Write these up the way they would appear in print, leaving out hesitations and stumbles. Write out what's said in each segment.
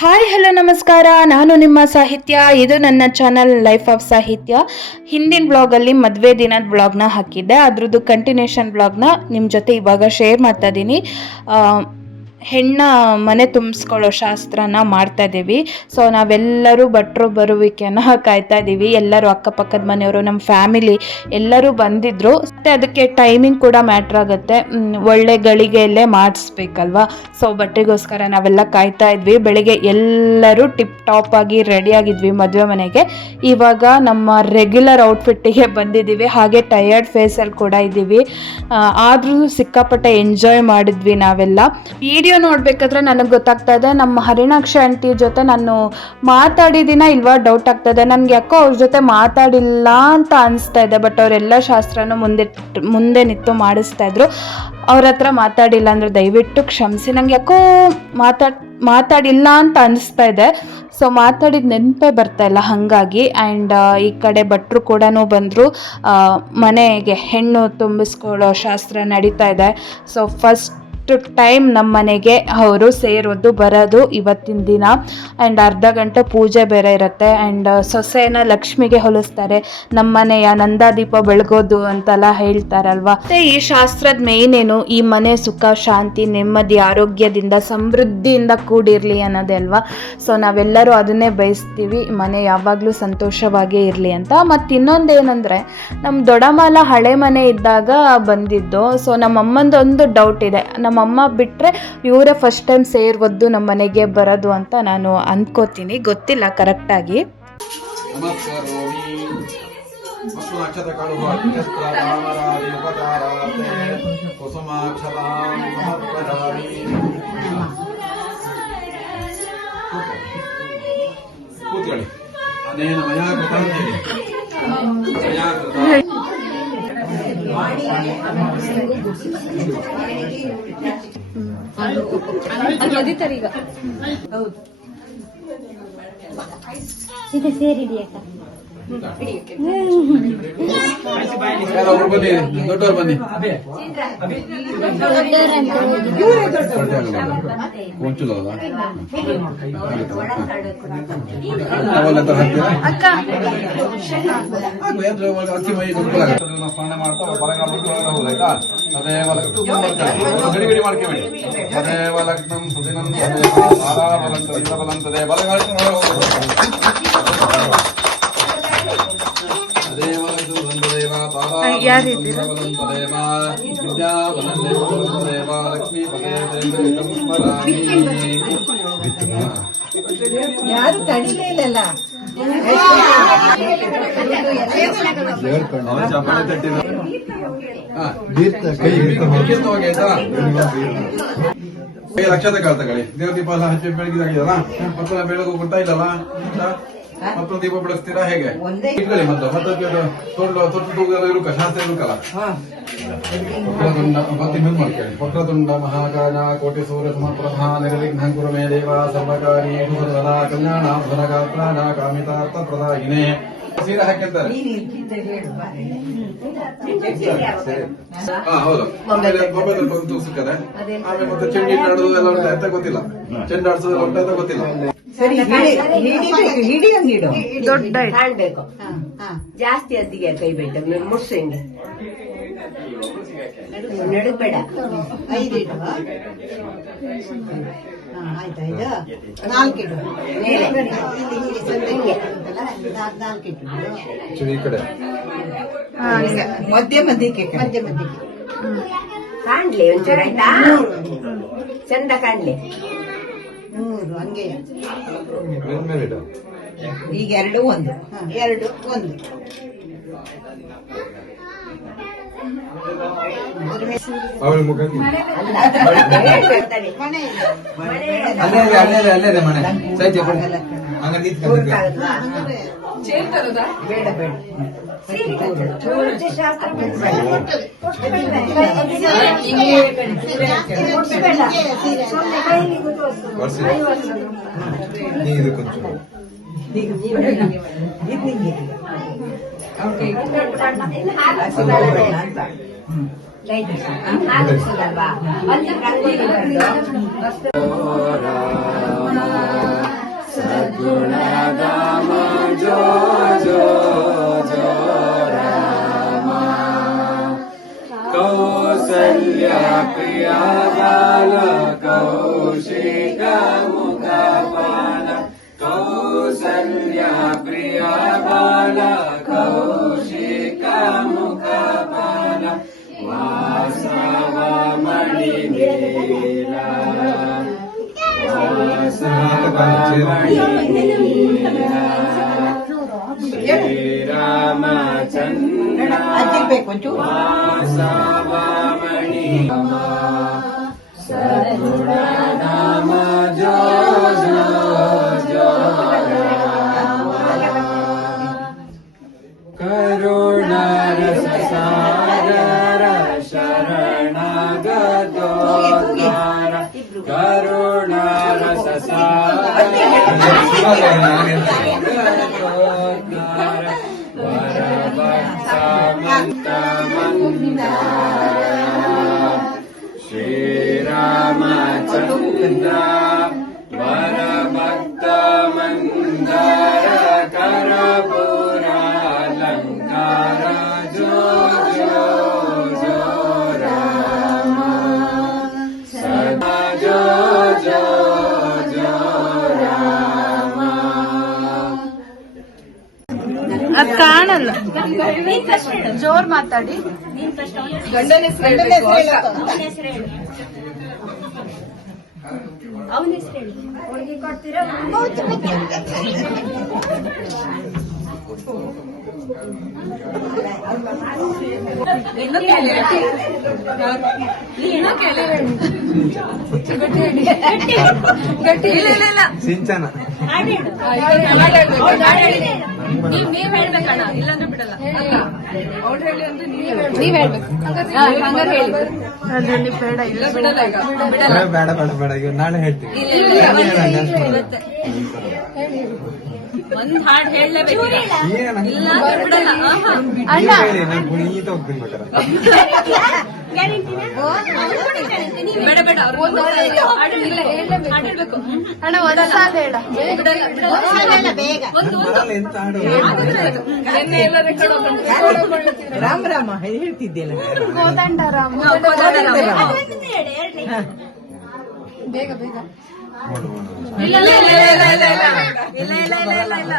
Hi hello ನಮಸ್ಕಾರ. ನಾನು ನಿಮ್ಮ ಸಾಹಿತ್ಯ. ಇದು ನನ್ನ ಚಾನಲ್ ಲೈಫ್ ಆಫ್ ಸಾಹಿತ್ಯ. ಹಿಂದಿನ ಬ್ಲಾಗಲ್ಲಿ ಮದುವೆ ದಿನದ ಬ್ಲಾಗ್ನ ಹಾಕಿದ್ದೆ. ಅದ್ರದ್ದು ಕಂಟಿನ್ಯೂಷನ್ ಬ್ಲಾಗ್ನ ನಿಮ್ಮ ಜೊತೆ ಇವಾಗ ಶೇರ್ ಮಾಡ್ತಾ ಇದ್ದೀನಿ. ಹೆಣ್ಣ ಮನೆ ತುಂಬಿಸ್ಕೊಳ್ಳೋ ಶಾಸ್ತ್ರನ ಮಾಡ್ತಾ ಇದ್ದೀವಿ. ಸೊ ನಾವೆಲ್ಲರೂ ಭಟ್ರು ಬರುವಿಕೆನ ಕಾಯ್ತಾ ಇದ್ದೀವಿ. ಎಲ್ಲರೂ ಅಕ್ಕಪಕ್ಕದ ಮನೆಯವರು, ನಮ್ಮ ಫ್ಯಾಮಿಲಿ ಎಲ್ಲರೂ ಬಂದಿದ್ರು. ಮತ್ತು ಅದಕ್ಕೆ ಟೈಮಿಂಗ್ ಕೂಡ ಮ್ಯಾಟ್ರ್ ಆಗುತ್ತೆ. ಒಳ್ಳೆ ಗಳಿಗೆಯಲ್ಲೇ ಮಾಡಿಸ್ಬೇಕಲ್ವಾ. ಸೊ ಭಟ್ರಿಗೋಸ್ಕರ ನಾವೆಲ್ಲ ಕಾಯ್ತಾ ಇದ್ವಿ. ಬೆಳಿಗ್ಗೆ ಎಲ್ಲರೂ ಟಿಪ್ ಟಾಪ್ ಆಗಿ ರೆಡಿ ಆಗಿದ್ವಿ ಮದುವೆ ಮನೆಗೆ. ಇವಾಗ ನಮ್ಮ ರೆಗ್ಯುಲರ್ ಔಟ್ಫಿಟ್ಟಿಗೆ ಬಂದಿದ್ದೀವಿ. ಹಾಗೆ ಟಯರ್ಡ್ ಫೇಸಲ್ಲಿ ಕೂಡ ಇದ್ದೀವಿ. ಆದರೂ ಸಿಕ್ಕಾಪಟ್ಟೆ ಎಂಜಾಯ್ ಮಾಡಿದ್ವಿ ನಾವೆಲ್ಲ. ವಿಡಿಯೋ ನೋಡ್ಬೇಕಾದ್ರೆ ನನಗೆ ಗೊತ್ತಾಗ್ತಾ ಇದೆ, ನಮ್ಮ ಹರಿಣಾಕ್ಷಿ ಆಂಟಿ ಜೊತೆ ನಾನು ಮಾತಾಡಿದಿನ ಇಲ್ವಾ ಡೌಟ್ ಆಗ್ತಾ ಇದೆ. ನನಗೆ ಯಾಕೋ ಅವ್ರ ಜೊತೆ ಮಾತಾಡಿಲ್ಲ ಅಂತ ಅನಿಸ್ತಾ ಇದೆ. ಬಟ್ ಅವರೆಲ್ಲ ಶಾಸ್ತ್ರನೂ ಮುಂದೆ ನಿಂತು ಮಾಡಿಸ್ತಾ ಇದ್ರು. ಅವ್ರ ಹತ್ರ ಮಾತಾಡಿಲ್ಲ ಅಂದರೆ ದಯವಿಟ್ಟು ಕ್ಷಮಿಸಿ. ನನಗೆ ಯಾಕೋ ಮಾತಾಡಿಲ್ಲ ಅಂತ ಅನಿಸ್ತಾ ಇದೆ. ಸೊ ಮಾತಾಡಿದ ನೆನಪೇ ಬರ್ತಾ ಇಲ್ಲ ಹಾಗಾಗಿ. ಆ್ಯಂಡ್ ಈ ಕಡೆ ಭಟ್ರು ಕೂಡ ಬಂದರು. ಮನೆಗೆ ಹೆಣ್ಣು ತುಂಬಿಸ್ಕೊಳ್ಳೋ ಶಾಸ್ತ್ರ ನಡೀತಾ ಇದೆ. ಸೊ ಫಸ್ಟ್ ಟೈಮ್ ನಮ್ಮ ಮನೆಗೆ ಅವರು ಸೇರೋದು ಬರೋದು ಇವತ್ತಿನ ದಿನ. ಆ್ಯಂಡ್ ಅರ್ಧ ಗಂಟೆ ಪೂಜೆ ಬೇರೆ ಇರುತ್ತೆ. ಆ್ಯಂಡ್ ಸೊಸೆನ ಲಕ್ಷ್ಮಿಗೆ ಹೋಲಿಸ್ತಾರೆ. ನಮ್ಮ ಮನೆಯ ನಂದಾದೀಪ ಬೆಳಗೋದು ಅಂತೆಲ್ಲ ಹೇಳ್ತಾರಲ್ವ. ಮತ್ತು ಈ ಶಾಸ್ತ್ರದ ಮೇಯ್ನ್ ಏನು, ಈ ಮನೆ ಸುಖ ಶಾಂತಿ ನೆಮ್ಮದಿ ಆರೋಗ್ಯದಿಂದ ಸಮೃದ್ಧಿಯಿಂದ ಕೂಡಿರಲಿ ಅನ್ನೋದೇ ಅಲ್ವಾ. ಸೊ ನಾವೆಲ್ಲರೂ ಅದನ್ನೇ ಬಯಸ್ತೀವಿ, ಮನೆ ಯಾವಾಗಲೂ ಸಂತೋಷವಾಗೇ ಇರಲಿ ಅಂತ. ಮತ್ತು ಇನ್ನೊಂದೇನೆಂದರೆ, ನಮ್ಮ ದೊಡ್ಡಮ್ಮಲ ಹಳೆ ಮನೆ ಇದ್ದಾಗ ಬಂದಿದ್ದು. ಸೊ ನಮ್ಮಮ್ಮಂದೊಂದು ಡೌಟ್ ಇದೆ, ನಮ್ಮಮ್ಮ ಬಿಟ್ಟರೆ ಇವರೇ ಫಸ್ಟ್ ಟೈಮ್ ಸೇರ್ವದ್ದು ನಮ್ಮ ಮನೆಗೆ ಬರೋದು ಅಂತ ನಾನು ಅಂದ್ಕೋತೀನಿ. ಗೊತ್ತಿಲ್ಲ ಕರೆಕ್ಟಾಗಿ. ಇದು ಸೇರಿಡಿ ಅಕ್ಕ. ದೊಡ್ಡವ್ರು ಬನ್ನಿ. ಸ್ನಾನ ಮಾಡ್ತಾ ಬರಗಾಲ ಆಯ್ತಾ. ಅದೇ ಗಡಿ ಗಡಿ ಮಾಡ್ಕೊಬೇಡಿ. ಅದೇ ಲಗ್ನಂ ಸುದಿನಂ ಬಲಂತದೆ ಬಲಗಾಲ ಯಾರು ತಡಿಲೇ ಇಲ್ಲಲ್ಲ. ಲಕ್ಷದ ಕಾಲ ತಗೊಳ್ಳಿ. ದೇವ್ರ ದೀಪ ಎಲ್ಲ ಹಚ್ಚಿ ಬೆಳಗಿದಾಗಿದಲ್ಲ, ಮಕ್ಕಳ ಬೆಳಗು ಗೊತ್ತಾ ಇಲ್ಲಲ್ಲ. ಮತ್ತೊಂದು ದೀಪ ಬೆಳೆಸ್ತೀರಾ ಹೇಗೆ ಇಟ್ಕೊಳ್ಳಿ. ತೊಟ್ಟು ತೂಗಲು ಇರುಕ ಶಾಸ್ತ್ರ ಇರುಕಲ್ಲ. ವಕ್ರತುಂಡ ಮತ್ತೆ ಮುಂದೆ ಮಾಡ್ಕೊಳ್ಳಿ. ವಕ್ರತುಂಡ ಮಹಾಕಾಯ ಕೋಟಿ ಸೂರ್ಯ ಸಮಪ್ರಭಾ ನಿರ್ವಿಘ್ನಂ ಕುರು ಮೇ ದೇವ ಸರ್ವಕಾರಿ ಸರ್ವದಾ ಕಲ್ಯಾಣ ಗಾತ್ರ ಕಾಮಿತಾರ್ಥ ಪ್ರದಾಯಿನೇ. ಸೀರೆ ಹಾಕಿರ್ತಾರೆ. ಹೌದು. ಆಮೇಲೆ ಮೊಬೈಲ್ ಬಂದು ಸಿಕ್ಕದೆ. ಆಮೇಲೆ ಮತ್ತೆ ಚೆಂಡಿ ಆಡೋದು ಎಲ್ಲ ಉಂಟು ಅಂತ ಗೊತ್ತಿಲ್ಲ. ಚೆಂಡು ಆಡ್ಸೋದು ಉಂಟು ಅಂತ ಗೊತ್ತಿಲ್ಲ. ದೊಡ್ಡ ಕಾಣ್ಬೇಕು. ಜಾಸ್ತಿ ಅದ್ದಿಗೆ ಕೈ ಬೇಡ ಮುಡ್ಸಂಗೆ ನಡುಬೇಡ. ಆಯ್ತಾ, ಇದು 4 ಇಡು. ಈ ಕಡೆ ಮಧ್ಯ ಮಧ್ಯಕ್ಕೆ ಕಾಣ್ಲಿ ಒಂಚೂರು ಆಯ್ತಾ, ಚಂದ ಕಾಣ್ಲಿ. 3 ಹಂಗೆ. ಈಗ 2 1 2 1. ಅವಳ ಮುಖ ಅಲ್ಲೇ ಮನೆ ಸೈಜ್ ಬೇಡ ಬೇಡ. ಇದು ಕೊಂಚ ಅಂತ ಪ್ರಿಯ ಬಾಲ ಕೌಶಿಕ ಮುಖಪಾಲ ಕೌಸಲ್ಯ ಪ್ರಿಯ ಬಾಲ ಕೌಶಿಕ ಮುಖಪಾಲ ವಾಸವ ಮಣಿಮೇಲ ವಾಸವ ಮಣಿಮೇಲ ಶ್ರೀರಾಮಚಂದ್ರ ಅಜ್ಜಿರ್ಬೇಕು ಒಂಚೂರು. ವಾಸವ ಮಣಿ ಸದ್ಗುಣ ನಾಮ ಜೋ ಜೋ ಜೋ ರಾಮ ಕರುಣ ರಸ ಸಾಗರ ಶರಣಾಗತೋದ್ಧಾರ ಕರುಣ ರಸ ಸಾಗರ ವರಭಕ್ತ ಶ್ರೀರಾಮಚಂದ್ರ ವರಭಕ್ತ ಮಂದಾರ ಕರಪುರಾಲಂಕಾರ ಜೋ ಜೋ ಜೋ ರಾಮ ಸದಾ ಜೋ ಜೋ ಜೋ ರಾಮ. ಅದ್ ಕಾಣಲ್ಲ, ಜೋರ್ ಮಾತಾಡಿ. ಗಂಡನ ಹೆಸರು ಹೇಳ್ಬೇಕು. ಅವನ ಹೆಸರು ಹೇಳಿ. ಹೋಳಿಗೆ ಕೊಡ್ತೀರಾ? ಸಿಂಚನ ನೀವ್ ಹೇಳ್ಬೇಕಣ್ಣ, ಇಲ್ಲಾಂದ್ರೆ ಬಿಡಲ್ಲ. ನೀವ್ ಹೇಳ್ಬೇಕು. ಹಂಗಾರೆ ಹೇಳಿ. ಅದ್ರಲ್ಲಿ ಬೇಡ, ಇಲ್ಲ ಬಿಡಲ್ಲ ಈಗ. ಬಿಡಲ್ಲ. ಬೇಡ ಬೇಡ ಬೇಡ ಈಗ ನಾಳೆ ಹೇಳ್ತೀವಿ. ಒಂದ್ ಹಾಡ್ ಹೇಳಲೇಬೇಕು. ಇಲ್ಲ ಬಿಡಲ್ಲ. ಅಣ್ಣ ನಾನು ಪುನೀತ ಹೋಗ್ತೀನಿ ಬೇಕಾರೆ. ಬೇಡ ಬೇಡ, ಅವ್ರು ಒಂದು ಹಾಡ್ ಹೇಳ್ಬೇಕು. ಅಣ್ಣ ಒಂದ್ ಸಾಲ ಹೇಳ. ಬಿಡಲ್ಲ ಬಿಡಲ್ಲ. ಬೇಗ ಒಂದು ಬರಲ್ಲ ಎಂತ ಹಾಡು ರಾಮ ರಾಮ ಹೇಳ್ತಿದ್ದಿಲ್ಲ. ಕೋದಂಡರಾಮ. ಬೇಗ ಬೇಗ. ಮಾಡು, ಮಾಡು. ಇಲ್ಲ ಇಲ್ಲ ಇಲ್ಲ ಇಲ್ಲ ಇಲ್ಲ ಇಲ್ಲ ಇಲ್ಲ ಇಲ್ಲ ಇಲ್ಲ ಇಲ್ಲ ಇಲ್ಲ.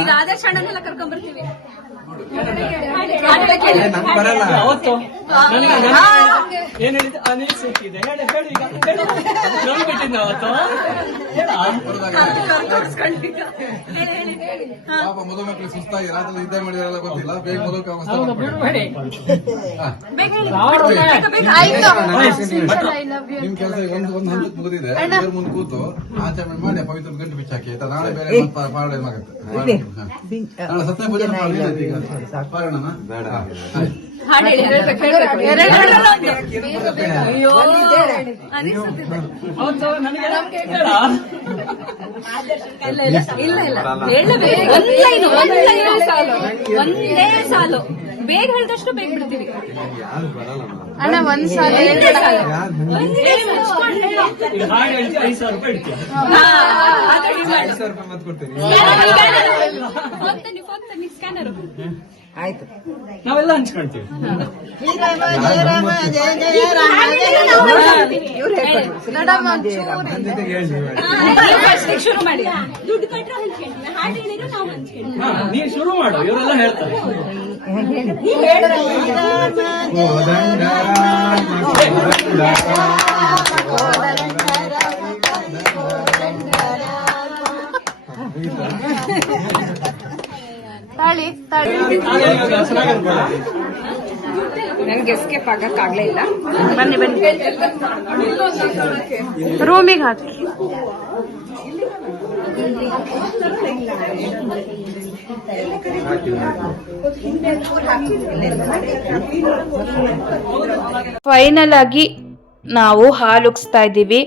ಈಗ ಆದರ್ಶ ಅಣ್ಣನೆಲ್ಲ ಕರ್ಕೊಂಡ್ ಬರ್ತೀವಿ. ನಂಗೆ ಬರಲ್ಲ. ಏನ್ ಹೇಳಿದ್ದು ಅನಿಲ್ ಸಿಕ್ಕಿದೆ ಹೇಳಿ ಹೇಳಿ ಈಗ ನೋಡ್ಬಿಟ್ಟಿದ್ದ ಅವತ್ತು ಪಾಪ ಮದುವೆ ಮಕ್ಕಳು ಸುಸ್ತಾಗಿ ರಾತ್ರಿ ನಿದ್ದೆ ಮಾಡಿದಾರೆಲ್ಲ ಗೊತ್ತಿಲ್ಲ, ಬೇಗ ಮದುವೆ ಬಿಡ್ಬೇಡಿ ನಿಮ್ ಕೆಲಸ ಒಂದು ಹಂತಕ್ಕೆ ಮುಗಿದಿದೆ. ಮುಂದೆ ಕೂತು ಆಚರಣೆ ಮಾಡಿ ಪವಿತ್ರ ಗಂಟು ಬಿಚ್ಚಾಕಿ ಆಯ್ತಾ? ನಾಳೆ ಬೇರೆ ಪಾರಡೆ ಆಗುತ್ತೆ. ನಾಳೆ ಸತ್ಯ ಭೋಜನ ಮಾಡೋಣ ಈಗ. ಪಾರಣನ ಬೇಡ. ಹಾಡು ಹೇಳಿ. ಅಯ್ಯೋ ಅವತ್ತು ನನಗೆ ಹೇಳ ಇಲ್ಲ ಇಲ್ಲ ಇಲ್ಲ ಇಲ್ಲ ಹೇಳಬೇಕು. ಒಂದೇ ಸಾಲು ಬೇಗ ಹೇಳಿದಷ್ಟು ಬೇಗ ಬಿಡ್ತೀವಿ. ಅಣ್ಣ ಒಂದ್ ಸಾಲ ಒಂದೇ ಸಾಲು. ಈಗ ಹಾಡು ಹೇಳ್ತೀವಿ 5,000 ರೂಪಾಯಿ ಇಡ್ತೀವಿ. ಮತ್ತೆ ಕೊಡ್ತೀನಿ. ಸ್ಕ್ಯಾನರ್ ಆಯ್ತು. ನಾವೆಲ್ಲ ಹಂಚ್ಕೊಳ್ತೀವಿ. ಶ್ರೀರಾಮ ಜಯ ರಾಮ ಜಯ ಜಯ ರಾಮ ಇವ್ರು ಹೇಳ್ತಾರೆ. ಶ್ರೀರಾಮ ಜಯ ರಾಮ. ನನ್ನ ಜೊತೆಗೆ ಹೇಳಿ. ಶುರು ಮಾಡಿ. ದುಡ್ಡು ಕೊಟ್ಟರೆ ಹಂಚ್ಕೊಳ್ತೀವಿ, ಹಾಡು ಹೇಳಿದ್ರು ನಾವು ಹಂಚ್ಕೊಳ್ತೀವಿ. ನೀ ಶುರು ಮಾಡು, ಇವರೆಲ್ಲ ಹೇಳ್ತಾರೆ. ತಾಳಿ ತಾಳಿ. ನನ್ಗೆ ಎಸ್ಕೇಪ್ ಆಗಕ್ಕಾಗ್ಲೇ ಇಲ್ಲ. ಬನ್ನಿ ಬನ್ನಿ, ರೂಮಿಗೆ ಹಾಕಿ. ಫೈನಲ್ ಆಗಿ ನಾವು ಹಾಲು ಉಗ್ಸ್ತಾ ಇದ್ದೀವಿ.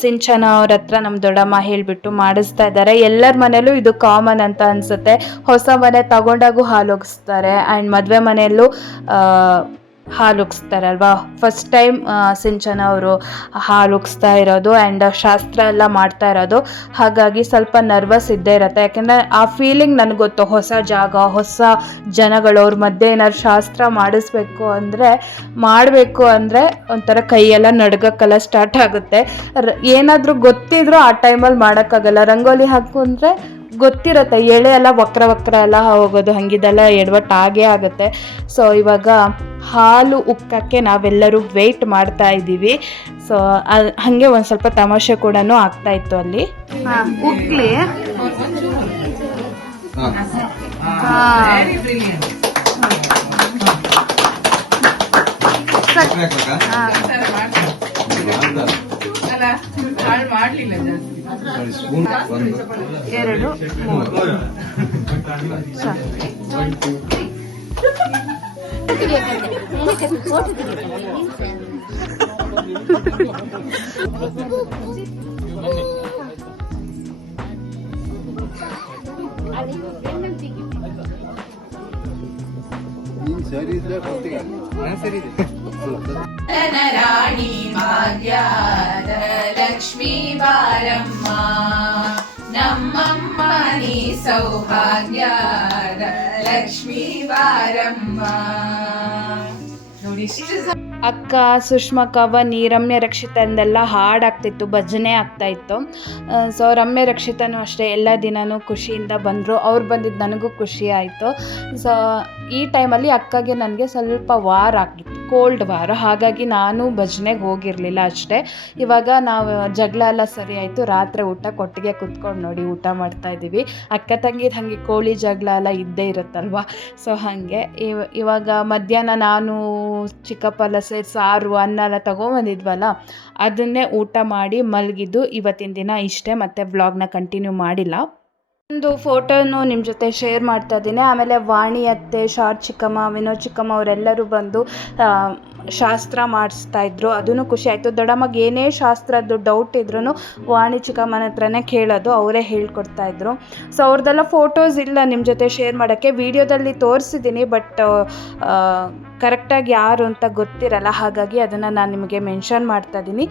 ಸಿಂಚನ ಅವ್ರ ಹತ್ರ ನಮ್ಮ ದೊಡ್ಡಮ್ಮ ಹೇಳ್ಬಿಟ್ಟು ಮಾಡಿಸ್ತಾ ಇದ್ದಾರೆ. ಎಲ್ಲರ ಮನೇಲೂ ಇದು ಕಾಮನ್ ಅಂತ ಅನ್ಸುತ್ತೆ. ಹೊಸ ಮನೆ ತಗೊಂಡಾಗೂ ಹಾಲು ಉಗಿಸ್ತಾರೆ. ಆ್ಯಂಡ್ ಮದುವೆ ಮನೆಯಲ್ಲೂ ಹಾಲು ಉಗಿಸ್ತಾರಲ್ವಾ, ಫಸ್ಟ್ ಟೈಮ್ ಸಿಂಚನ ಅವರು ಹಾಲು ಉಗಿಸ್ತಾ ಇರೋದು ಆ್ಯಂಡ್ ಶಾಸ್ತ್ರ ಎಲ್ಲ ಮಾಡ್ತಾ ಇರೋದು. ಹಾಗಾಗಿ ಸ್ವಲ್ಪ ನರ್ವಸ್ ಇದ್ದೇ ಇರುತ್ತೆ, ಯಾಕೆಂದರೆ ಆ ಫೀಲಿಂಗ್ ನನಗೆ ಗೊತ್ತು. ಹೊಸ ಜಾಗ, ಹೊಸ ಜನಗಳು, ಅವ್ರ ಮಧ್ಯೆ ಏನಾದ್ರು ಶಾಸ್ತ್ರ ಮಾಡಬೇಕು ಅಂದರೆ ಒಂಥರ ಕೈಯೆಲ್ಲ ನಡ್ಗಕ್ಕೆಲ್ಲ ಸ್ಟಾರ್ಟ್ ಆಗುತ್ತೆ. ಏನಾದರೂ ಗೊತ್ತಿದ್ರೂ ಆ ಟೈಮಲ್ಲಿ ಮಾಡೋಕ್ಕಾಗಲ್ಲ. ರಂಗೋಲಿ ಹಾಕೊಂಡ್ರೆ ಗೊತ್ತಿರುತ್ತೆ, ಎಳೆ ಎಲ್ಲ ವಕ್ರ ಎಲ್ಲ ಹೋಗೋದು, ಹಂಗಿದೆಲ್ಲ ಎಡವಟ್ಟು ಆಗೇ ಆಗುತ್ತೆ. ಸೊ ಇವಾಗ ಹಾಲು ಉಕ್ಕಕ್ಕೆ ನಾವೆಲ್ಲರೂ ವೆಯ್ಟ್ ಮಾಡ್ತಾ ಇದ್ದೀವಿ. ಸೊ ಹಾಗೆ ಒಂದು ಸ್ವಲ್ಪ ತಮಾಷೆ ಕೂಡ ಆಗ್ತಾ ಇತ್ತು ಅಲ್ಲಿ. ಉಕ್ಲಿ ಎರಡು ರಾಣಿ ಭಾಗ್ಯದ ಲಕ್ಷ್ಮೀ ಬಾರಮ್ಮ, ನಮ್ಮಮ್ಮ ನೀ ಸೌಭಾಗ್ಯದ ಲಕ್ಷ್ಮೀ ಬಾರಮ್ಮ. ನೋಡಿ ಅಕ್ಕ, ಸುಷ್ಮಕ್ಕವ, ನೀ ರಮ್ಯ ರಕ್ಷಿತ ಅಂದೆಲ್ಲ ಹಾಡಾಗ್ತಿತ್ತು, ಭಜನೆ ಆಗ್ತಾಯಿತ್ತು. ಸೊ ರಮ್ಯ ರಕ್ಷಿತನೂ ಅಷ್ಟೇ ಎಲ್ಲ ದಿನವೂ ಖುಷಿಯಿಂದ ಬಂದರು. ಅವ್ರು ಬಂದಿದ್ದು ನನಗೂ ಖುಷಿ ಆಯಿತು. ಸೊ ಈ ಟೈಮಲ್ಲಿ ಅಕ್ಕಗೆ ನನಗೆ ಸ್ವಲ್ಪ ವಾರ ಆಗಿತ್ತು, ಕೋಲ್ಡ್ ವಾರ. ಹಾಗಾಗಿ ನಾನು ಭಜನೆಗೆ ಹೋಗಿರಲಿಲ್ಲ ಅಷ್ಟೇ. ಇವಾಗ ನಾವು ಜಗಳ ಎಲ್ಲ ಸರಿ ಆಯಿತು, ರಾತ್ರಿ ಊಟಕ್ಕೆ ಒಟ್ಟಿಗೆ ಕುತ್ಕೊಂಡು ನೋಡಿ ಊಟ ಮಾಡ್ತಾಯಿದ್ದೀವಿ. ಅಕ್ಕ ತಂಗಿದ ಹಾಗೆ ಕೋಳಿ ಜಗಳ ಎಲ್ಲ ಇದ್ದೇ ಇರುತ್ತಲ್ವ. ಸೊ ಹಾಗೆ ಇವಾಗ ಮಧ್ಯಾಹ್ನ ನಾನು ಚಿಕ್ಕಪ್ಪಲ್ಲ ಸೇರಿ ಸಾರು ಅನ್ನ ಎಲ್ಲ ತೊಗೊಂಬಂದಿದ್ವಲ್ಲ, ಅದನ್ನೇ ಊಟ ಮಾಡಿ ಮಲಗಿದ್ದು. ಇವತ್ತಿನ ದಿನ ಇಷ್ಟೇ, ಮತ್ತು ವ್ಲಾಗ್ನ ಕಂಟಿನ್ಯೂ ಮಾಡಿಲ್ಲ. ಒಂದು ಫೋಟೋನು ನಿಮ್ಮ ಜೊತೆ ಶೇರ್ ಮಾಡ್ತಾ ಇದ್ದೀನಿ. ಆಮೇಲೆ ವಾಣಿ ಅತ್ತೆ, ಶಾರ್ ಚಿಕ್ಕಮ್ಮ, ವಿನೋದ್ ಚಿಕ್ಕಮ್ಮ ಅವರೆಲ್ಲರೂ ಬಂದು ಶಾಸ್ತ್ರ ಮಾಡಿಸ್ತಾಯಿದ್ರು. ಅದೂ ಖುಷಿ ಆಯಿತು. ದೊಡ್ಡಮ್ಮಗೆ ಏನೇ ಶಾಸ್ತ್ರದ್ದು ಡೌಟ್ ಇದ್ರೂ ವಾಣಿ ಚಿಕ್ಕಮ್ಮನ ಹತ್ರನೇ ಕೇಳೋದು, ಅವರೇ ಹೇಳ್ಕೊಡ್ತಾಯಿದ್ರು. ಸೊ ಅವ್ರದ್ದೆಲ್ಲ ಫೋಟೋಸ್ ಇಲ್ಲ ನಿಮ್ಮ ಜೊತೆ ಶೇರ್ ಮಾಡೋಕ್ಕೆ. ವಿಡಿಯೋದಲ್ಲಿ ತೋರಿಸಿದ್ದೀನಿ, ಬಟ್ ಕರೆಕ್ಟಾಗಿ ಯಾರು ಅಂತ ಗೊತ್ತಿರಲ್ಲ. ಹಾಗಾಗಿ ಅದನ್ನು ನಾನು ನಿಮಗೆ ಮೆನ್ಷನ್ ಮಾಡ್ತಾಯಿದ್ದೀನಿ.